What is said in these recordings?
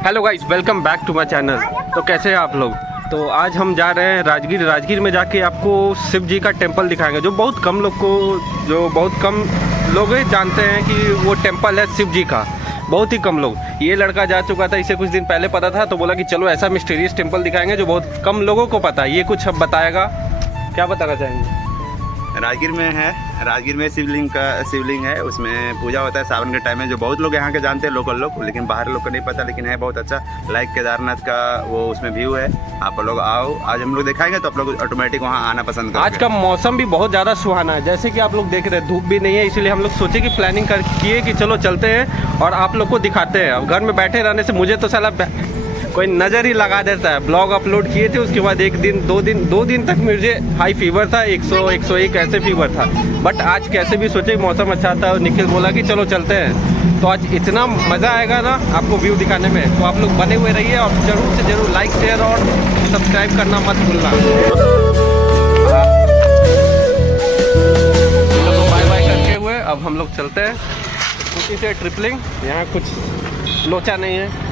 Hello guys, welcome back to my channel. तो कैसे हैं आप लोग? तो आज हम जा रहे हैं राजगीर में जाके आपको शिव जी का टेंपल दिखाएंगे, जो बहुत कम लोग जानते हैं कि वो टेंपल है शिव जी का। बहुत ही कम लोग। ये लड़का जा चुका था, इसे कुछ दिन पहले पता था, तो बोला कि चलो ऐसा मिस्टीरियस टेंपल दिखाएंगे जो बहुत कम लोगों को पता है। ये कुछ अब बताएगा। क्या बताना चाहेंगे? राजगीर में शिवलिंग है, उसमें पूजा होता है सावन के टाइम में, जो बहुत लोग यहाँ के जानते हैं, लोकल लोग, लेकिन बाहर लोग को नहीं पता, लेकिन है बहुत अच्छा। लाइक केदारनाथ का वो उसमें व्यू है। आप लोग आओ, आज हम लोग दिखाएंगे तो आप लोग ऑटोमेटिक वहाँ आना पसंद करेंगे। आज का मौसम भी बहुत ज़्यादा सुहाना है, जैसे कि आप लोग देख रहे हैं, धूप भी नहीं है, इसलिए हम लोग सोचे कि प्लानिंग किए कि चलो चलते हैं और आप लोग को दिखाते हैं। अब घर में बैठे रहने से मुझे तो साला कोई नज़र ही लगा देता है। ब्लॉग अपलोड किए थे, उसके बाद दो दिन तक मुझे हाई फीवर था, 100-101 ऐसे फीवर था। बट आज कैसे भी सोचे मौसम अच्छा था और निखिल बोला कि चलो चलते हैं। तो आज इतना मज़ा आएगा ना आपको व्यू दिखाने में, तो आप लोग बने हुए रहिए और ज़रूर से ज़रूर लाइक शेयर और सब्सक्राइब करना मत भूलना। बाय बाय करके हुए अब हम लोग चलते हैं स्कूटी से ट्रिपलिंग। यहाँ कुछ लोचा नहीं है।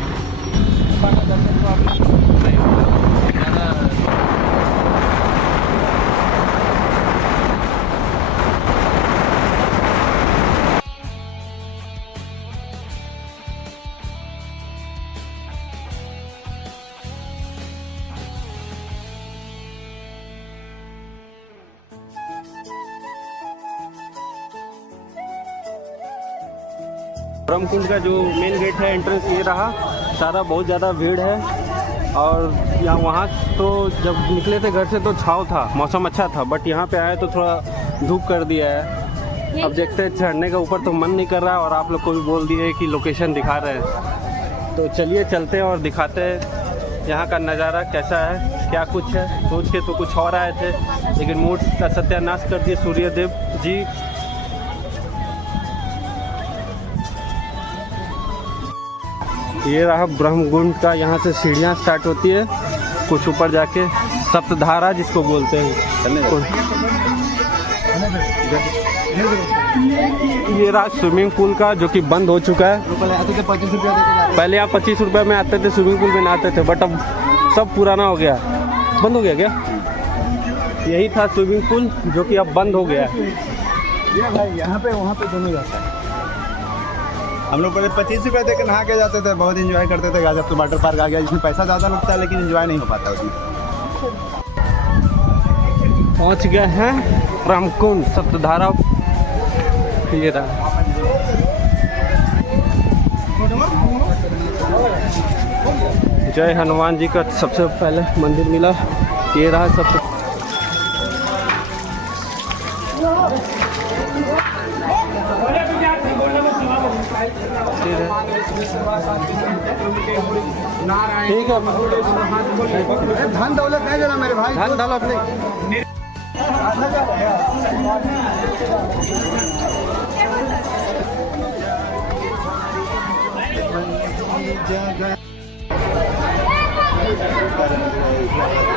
ब्रह्मकुंड का जो मेन गेट है, एंट्रेंस ये रहा। सारा बहुत ज़्यादा भीड़ है और यहाँ वहाँ तो जब निकले थे घर से तो छाँव था, मौसम अच्छा था, बट यहाँ पे आए तो थोड़ा धूप कर दिया है। अब देखते हैं, चढ़ने का ऊपर तो मन नहीं कर रहा है और आप लोग को भी बोल दिए कि लोकेशन दिखा रहे हैं, तो चलिए चलते हैं और दिखाते हैं यहाँ का नज़ारा कैसा है, क्या कुछ है। सोच के तो कुछ और आए थे, लेकिन मूड का सत्यानाश कर दिए सूर्यदेव जी। ये रहा ब्रह्मकुंड का, यहाँ से सीढ़ियाँ स्टार्ट होती है कुछ ऊपर जाके, सप्तधारा जिसको बोलते हैं। ये रहा स्विमिंग पूल का, जो कि बंद हो चुका है। पहले यहाँ 25 रुपये में आते थे, स्विमिंग पूल में नहाते थे, बट अब सब पुराना हो गया, बंद हो गया। क्या यही था स्विमिंग पूल, जो कि अब बंद हो गया है। ये भाई यहाँ पे वहाँ पे दोनों जाता है। हम लोग पहले 25 रुपये दे के नहा के जाते थे, बहुत इंजॉय करते थे। गाजर वाटर पार्क आ गया, जिसमें पैसा ज़्यादा लगता है, लेकिन इंजॉय नहीं हो पाता उसमें। पहुँच गए हैं ब्रह्मकुंड सप्तधारा। ये रहा, जय हनुमान जी का सबसे पहले मंदिर मिला। ये रहा सबसे ठीक है। धन दौलत नहीं देना मेरे भाई, धन दौलत नहीं।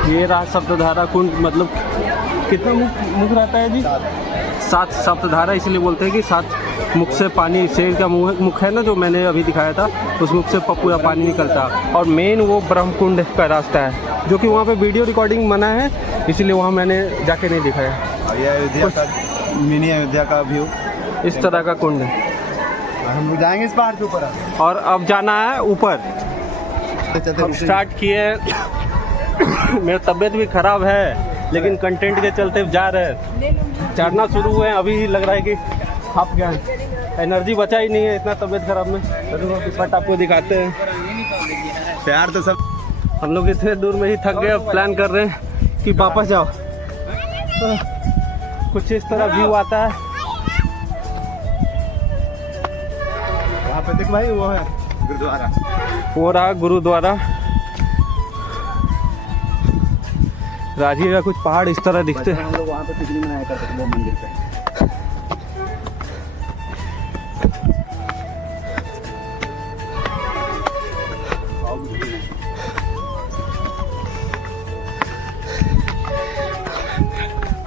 ये रहा सप्तधारा कुंड। मतलब कितना मुख रहता है जी? 7 सप्तधारा इसलिए बोलते हैं कि 7 मुख से पानी, शेर का मुख है ना जो मैंने अभी दिखाया था, उस मुख से पूरा पानी निकलता। और मेन वो ब्रह्मकुंड का रास्ता है, जो कि वहाँ पे वीडियो रिकॉर्डिंग मना है, इसीलिए वहाँ मैंने जाके नहीं दिखाया। ये अयोध्या का मिनी अयोध्या का व्यू इस तरह का कुंड है। हम लोग जाएंगे इस पहाड़ के ऊपर और अब जाना है ऊपर। अब स्टार्ट किए। मेरी तबीयत भी ख़राब है, लेकिन कंटेंट के चलते जा रहे हैं। चढ़ना शुरू हुए हैं, अभी लग रहा है कि आप क्या एनर्जी बचा ही नहीं है, इतना तबीयत खराब में। बट आपको दिखाते हैं प्यार तो सब। हम लोग इतने दूर में ही थक गए, अब प्लान कर रहे हैं कि वापस जाओ। कुछ इस तरह व्यू आता है। वहाँ पे देख भाई, वो है गुरुद्वारा। वो रहा गुरुद्वारा। राजगीर का कुछ पहाड़ इस तरह दिखते हैं। हम लोग वहाँ पे पिकनिक मनाया करते थे वो मंदिर पे।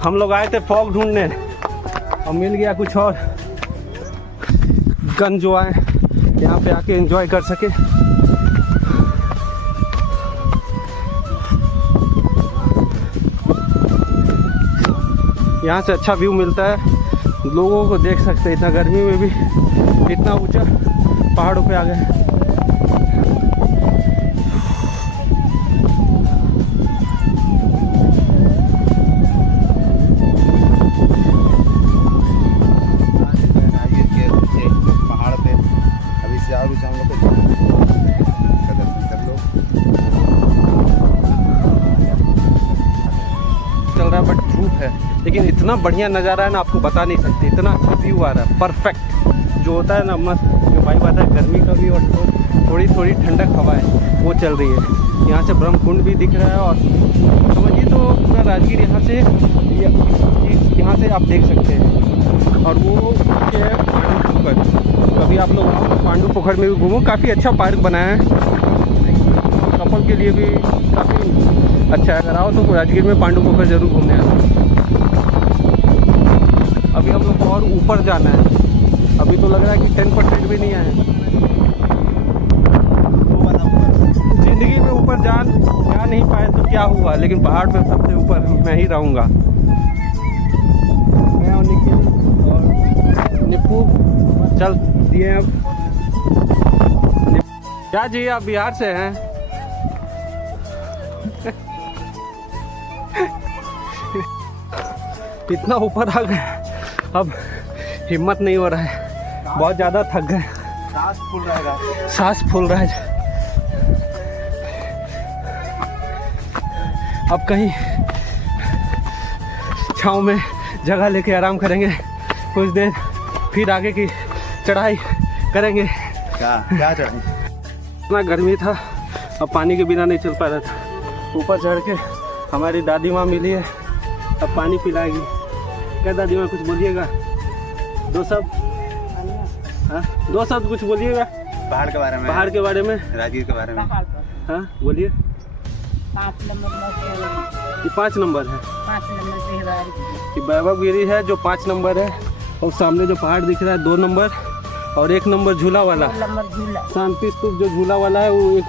हम लोग आए थे फॉग ढूंढने और मिल गया कुछ और। गन जो आए यहाँ पे आके एंजॉय कर सके। यहाँ से अच्छा व्यू मिलता है, लोगों को देख सकते हैं। इतना गर्मी में भी इतना ऊंचा पहाड़ों पे आ गए। पहाड़ पे अभी से और ऊंचा हम लोग का दर्शन कर लो। चल रहा है बट धूप है, लेकिन इतना बढ़िया नज़ारा है ना, आपको बता नहीं सकते। इतना अच्छा व्यू आ रहा है, परफेक्ट जो होता है ना मस्त, जो भाई बात है गर्मी का भी, और थोड़ी थोड़ी ठंडक हवा है वो चल रही है। यहाँ से ब्रह्मकुंड भी दिख रहा है, और समझिए तो पूरा राजगीर यहाँ से आप देख सकते हैं। और वो पीछे है पांडु पोखर। कभी आप लोग आओ पांडु पोखर में भी घूमो, काफ़ी अच्छा पार्क बनाया है, कपल के लिए भी काफ़ी अच्छा है। अगर आओ तो राजगीर में पांडु पोखर जरूर घूमने आना। अभी हम लोग को और ऊपर जाना है, अभी तो लग रहा है कि 10% भी नहीं आए। जिंदगी में ऊपर जा नहीं पाए तो क्या हुआ, लेकिन पहाड़ पे सबसे ऊपर मैं ही रहूँगा। मैं और निप्पू चल दिए। अब क्या जी, आप बिहार से हैं? इतना ऊपर आ गए, अब हिम्मत नहीं हो रहा है, बहुत ज़्यादा थक गए, सांस फूल रहा है। अब कहीं छाँव में जगह लेके आराम करेंगे कुछ देर, फिर आगे की चढ़ाई करेंगे। क्या चढ़ाई? इतना गर्मी था, अब पानी के बिना नहीं चल पा रहा था। ऊपर चढ़ के हमारी दादी माँ मिली है, अब पानी पिलाएगी। क्या दादी माँ कुछ बोलिएगा? दो शब्द कुछ बोलिएगा पहाड़ के बारे में, पहाड़ के बारे में, राजगीर के बारे में। हाँ बोलिए। 5 नंबर ये 5 नंबर है, 5 नंबर ये वैभवगिरी है जो 5 नंबर है, और सामने जो पहाड़ दिख रहा है 2 नंबर, और 1 नंबर झूला वाला झूला, शांति स्तूप जो झूला वाला है वो 1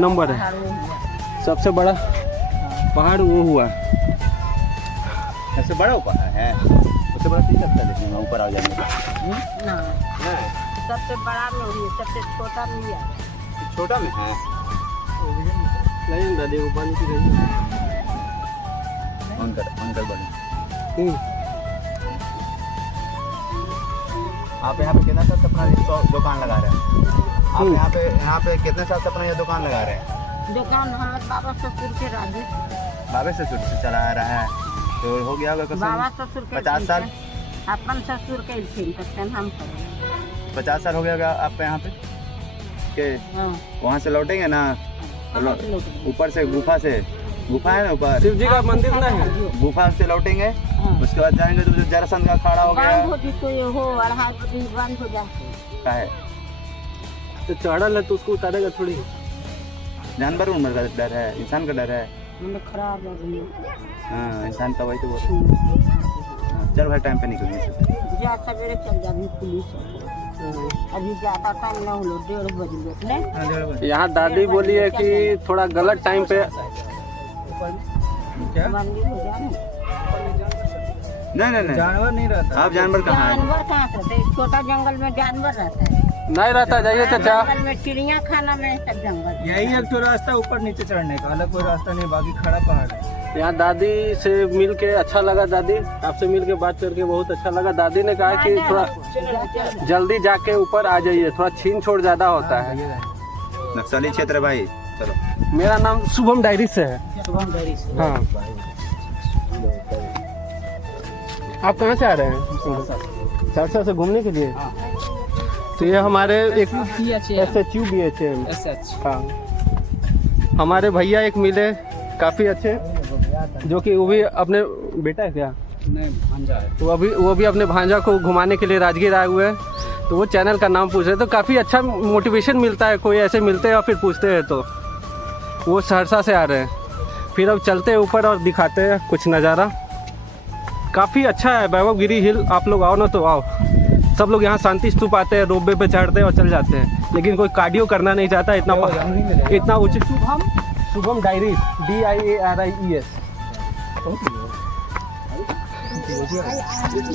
नंबर है। सबसे बड़ा पहाड़ वो हुआ, सबसे बड़ा ऊपर है, सबसे बड़ा चीज लगता है देखने में, ऊपर आ जाएंगे। सबसे बड़ा में हुई, सबसे छोटा में है, छोटा में है। नहीं दादी वो पानी पी रही है। अंकल बने। आप यहाँ पे कितना साल से अपना दुकान लगा रहे हैं? आप यहाँ पे कितने साल से अपना ये दुकान लगा रहे हैं? दुकान हमारे बाबा ससुर के राजू, बाबा ससुर से चला आ रहा है, तो हो गया होगा बाबा ससुर के 50 साल। अपन ससुर के हम 50 साल हो गया होगा आपका यहाँ पे के? वहाँ से लौटेंगे ना ऊपर से, गुफा है ना ऊपर, शिव जी का मंदिर ना है, गुफा से लौटेंगे, उसके बाद जाएंगे तो जरासंध का अखाड़ा हो गया। बंद हो जाते का है तो चढ़ल है तो उसको उतारेगा थोड़ी। जानवर उनवर का डर है, इंसान का डर है। खराब हो गई। हाँ इंसान का वही तो बोल। चल भाई टाइम पे निकलेंगे, जा सवेरे चल जा, अभी पुलिस अभी ज्यादा टाइम ना हो, 1:30 बजे। यहाँ दादी बोली है कि थोड़ा गलत टाइम पे क्या? मंदिर हो जाए नहीं जानवर नहीं रहता। आप जानवर कहाँ है? जानवर कहाँ रहते हैं? छोटा जंगल में जानवर रहता है, नहीं रहता। जाइए चाचा, जंगल में चिड़िया खाना में सब जंगल। यही एक तो रास्ता ऊपर नीचे चढ़ने का, अलग कोई रास्ता नहीं, बाकी खड़ा पहाड़ है। यहाँ दादी से मिल के अच्छा लगा। दादी आपसे मिल के बात करके बहुत अच्छा लगा। दादी ने कहा कि थोड़ा जल्दी जाके ऊपर आ जाइए, थोड़ा छीन छोड़ ज्यादा होता है। नक्सली क्षेत्र भाई। चलो, मेरा नाम शुभम डायरी से है। शुभम डायरी से। हाँ, आप कहाँ से आ रहे हैं? सरसा से घूमने के लिए। तो ये हमारे एक SHU BHM, हाँ हमारे भैया एक मिले काफ़ी अच्छे, जो कि वो भी अपने बेटा है क्या? नहीं, भांजा है। वो भी अपने भांजा को घुमाने के लिए राजगीर आए हुए हैं। तो वो चैनल का नाम पूछ रहे, तो काफ़ी अच्छा मोटिवेशन मिलता है। कोई ऐसे मिलते हैं और फिर पूछते हैं, तो वो सहरसा से आ रहे हैं। फिर अब चलते हैं ऊपर और दिखाते हैं कुछ नज़ारा। काफ़ी अच्छा है वैभवगिरी हिल। आप लोग आओ ना तो आओ। सब लोग यहाँ शांति स्तूप आते हैं, रोपवे पे चढ़ते हैं और चल जाते हैं, लेकिन कोई कार्डियो करना नहीं चाहता। इतना ऊँचे। Shubham diaries, DIARIES।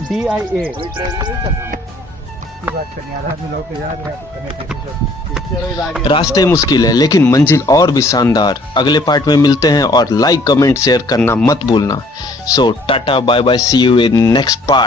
DIA की बात करनी आधा आदमी लोग तो याद है करने रास्ते मुश्किल है लेकिन मंजिल और भी शानदार। अगले पार्ट में मिलते हैं और लाइक कमेंट शेयर करना मत भूलना। So tata bye bye, see you in next part.